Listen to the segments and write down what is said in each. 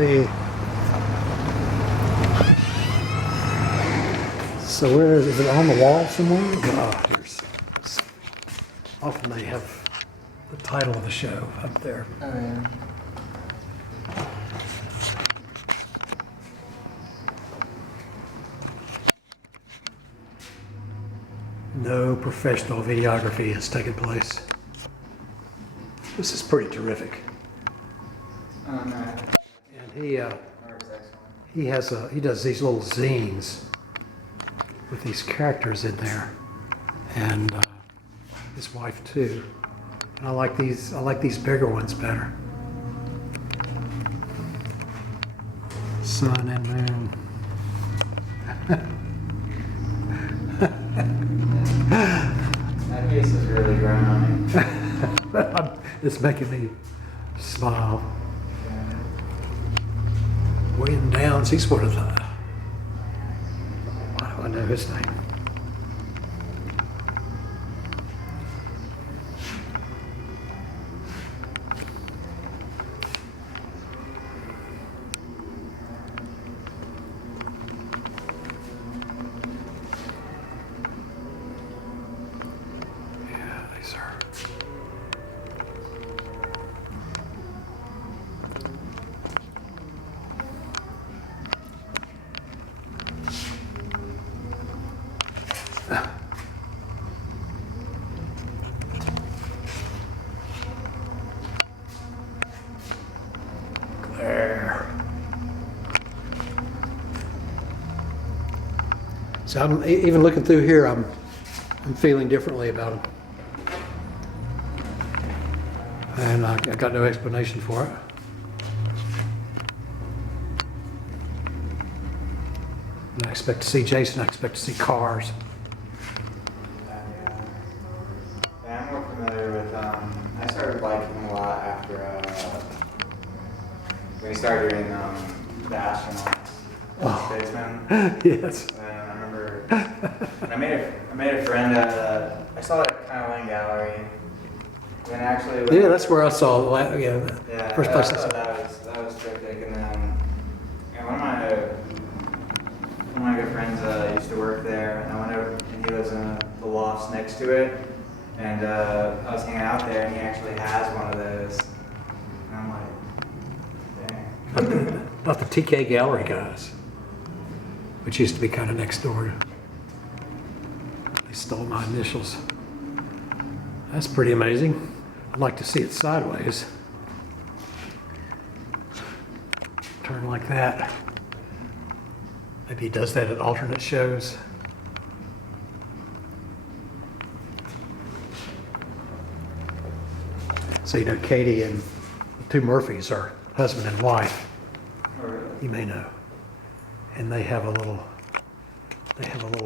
everybody. So where is it on the wall somewhere? Oh, here's. Often they have the title of the show up there. Oh yeah. No professional videography has taken place. This is pretty terrific. Oh no. And he does these little zines with these characters in there, and his wife too. And I like these bigger ones better. Sun and moon. That face is really growing on me. It's making me smile. William Downs, he's one of the, why do I know his name? Yeah, these are. There. So I'm even looking through here. I'm feeling differently about them, and I got no explanation for it. And I expect to see Jason. I expect to see cars. Yeah, I'm more familiar with. I started liking him a lot after when he started doing the astronauts, spacemen. Yes. And I remember I made a friend. I saw it at kind of Lane Gallery. And actually, Yeah, that's where I saw the yeah, first place I saw. that was terrific. And then one of my good friends used to work there, and I went over, and he lives in the lofts next to it. And I was hanging out there, and he actually has one of those. And I'm like, dang. Not the TK Gallery guys, which used to be kind of next door. They stole my initials. That's pretty amazing. I'd like to see it sideways. Turn like that. Maybe he does that at alternate shows. So you know, Katie and the two Murphys are husband and wife. Oh, really? You may know. And they have a little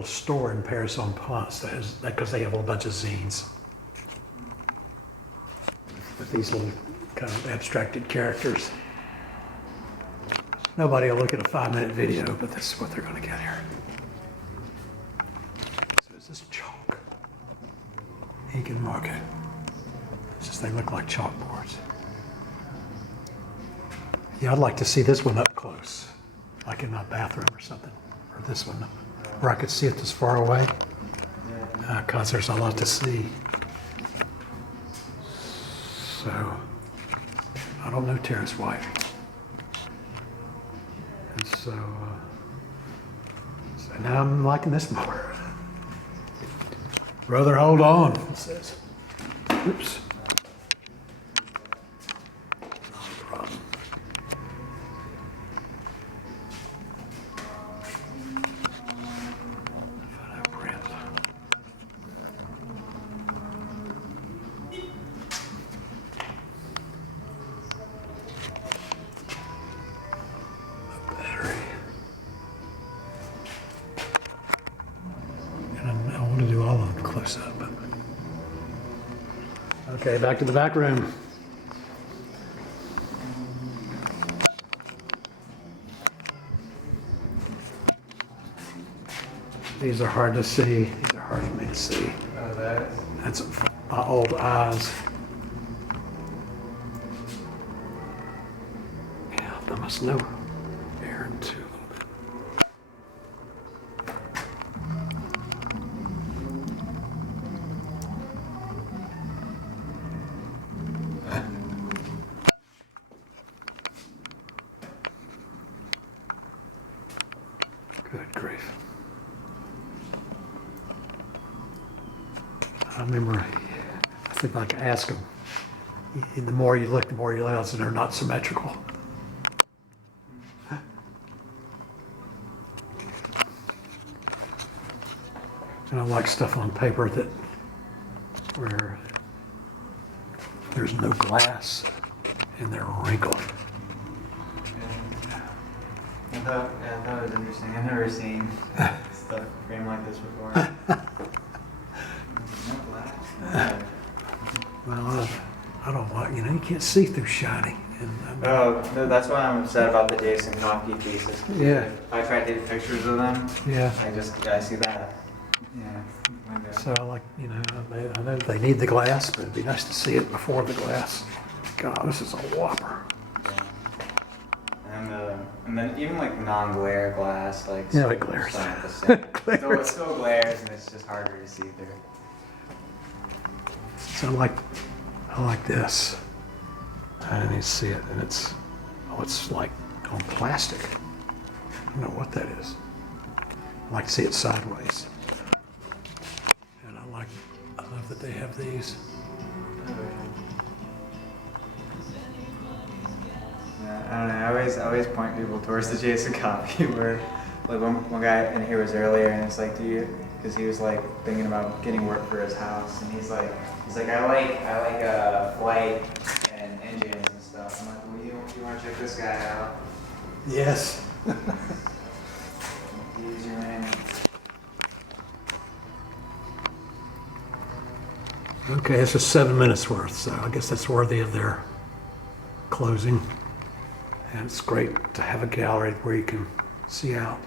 store in Paris on Ponce that has, because they have a bunch of zines with these little kind of abstracted characters. Nobody will look at a 5-minute video, but this is what they're going to get here. So is this chalk? Egan Market. It's just they look like chalkboards. Yeah, I'd like to see this one up close, like in my bathroom or something, or this one, where I could see it this far away, because there's a lot to see. So, I don't know Tara's wife. And so now I'm liking this more. Brother, hold on, it says. Oops. Not a problem. Photo print. Battery. And I want to do all of them close up. Okay, back to the back room. These are hard to see. These are hard for me to see. Oh, That's my old eyes. Yeah, I must know Aaron too a little bit. Good grief. I remember, I think I could ask him, the more you look, the more you realize that they're not symmetrical. And I like stuff on paper that, where there's no glass and they're wrinkled. I thought it was interesting. I've never seen stuff framed like this before. No glass. Well, I don't like, you can't see through shiny. And Oh, no, that's why I'm upset about the Jason Coffey pieces. Yeah. If I try to take pictures of them, yeah, I see that. Yeah. Window. so I like, I know they need the glass, but it'd be nice to see it before the glass. God, this is a whopper. And then even like non-glare glass, like Yeah, it glares. it's not the same. Glares. It still glares, and it's just harder to see through. So I like this. I didn't even see it, and it's like on plastic. I don't know what that is. I like to see it sideways. And I love that they have these. Yeah, I don't know. I always point people towards the Jason Coffey where, like one guy in here was earlier, and it's like, because he was like thinking about getting work for his house, and he's like, I like flight and engines and stuff. I'm like, well, you want to check this guy out? Yes. He's your man. Okay, this is 7 minutes worth, so I guess that's worthy of their closing. And it's great to have a gallery where you can see out.